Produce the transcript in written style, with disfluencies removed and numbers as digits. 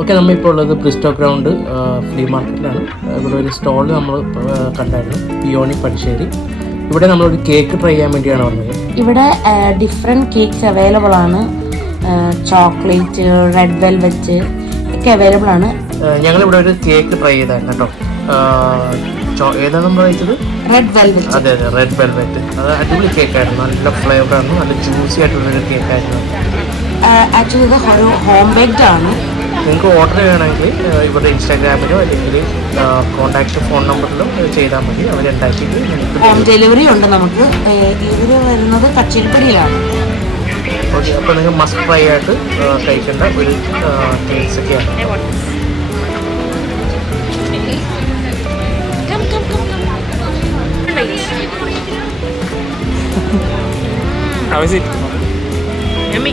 Okay, നമ്മളിപ്പോൾ ഉള്ളത് Bristow ground flea മാർക്കറ്റിലാണ്. ഇവിടെ ഒരു സ്റ്റോൾ നമ്മൾ കണ്ടായിരുന്നു, പിയോണി പടിശ്ശേരി. ഇവിടെ നമ്മളൊരു കേക്ക് ട്രൈ ചെയ്യാൻ വേണ്ടിയാണ് വന്നത്. ഇവിടെ ഡിഫറെൻറ്റ് കേക്ക്സ് അവൈലബിൾ ആണ്. ചോക്ലേറ്റ്, റെഡ് വെൽവെറ്റ് ഒക്കെ അവൈലബിൾ ആണ്. ഞങ്ങളിവിടെ ഒരു കേക്ക് ട്രൈ ചെയ്തായിരുന്നു കേട്ടോ. ഏതാണ് നമ്മൾ കഴിച്ചത്? Red velvet. അതെ അതെ, റെഡ് വെൽവെറ്റ്. അത് അടിപൊളി കേക്കായിരുന്നു, നല്ല ഫ്ലേവറായിരുന്നു, നല്ല ജ്യൂസി ആയിട്ടുള്ളൊരു കേക്കായിരുന്നു. ആക്ച്വലി ഇത് ഒരു ഹോം ബേക്ഡ് ആണ്. നിങ്ങൾക്ക് ഓർഡർ ചെയ്യണമെങ്കിൽ ഇവരുടെ ഇൻസ്റ്റാഗ്രാമിലോ അല്ലെങ്കിൽ കോൺടാക്ട് ഫോൺ നമ്പറിലോ ചെയ്താൽ മതി. അവരുണ്ടാക്കിയിട്ട് ഹോം ഡെലിവറി ഉണ്ട്. നമുക്ക് ഇതിൽ വരുന്നത് കച്ചേരിപ്പടിയിലാണ്. ഓക്കെ, അപ്പോൾ നിങ്ങൾ മസ്റ്റ് ട്രൈ ആയിട്ട് കഴിക്കേണ്ട ഒരു ടേസ്റ്റ് ഒക്കെയാണ്. How is it? Yummy.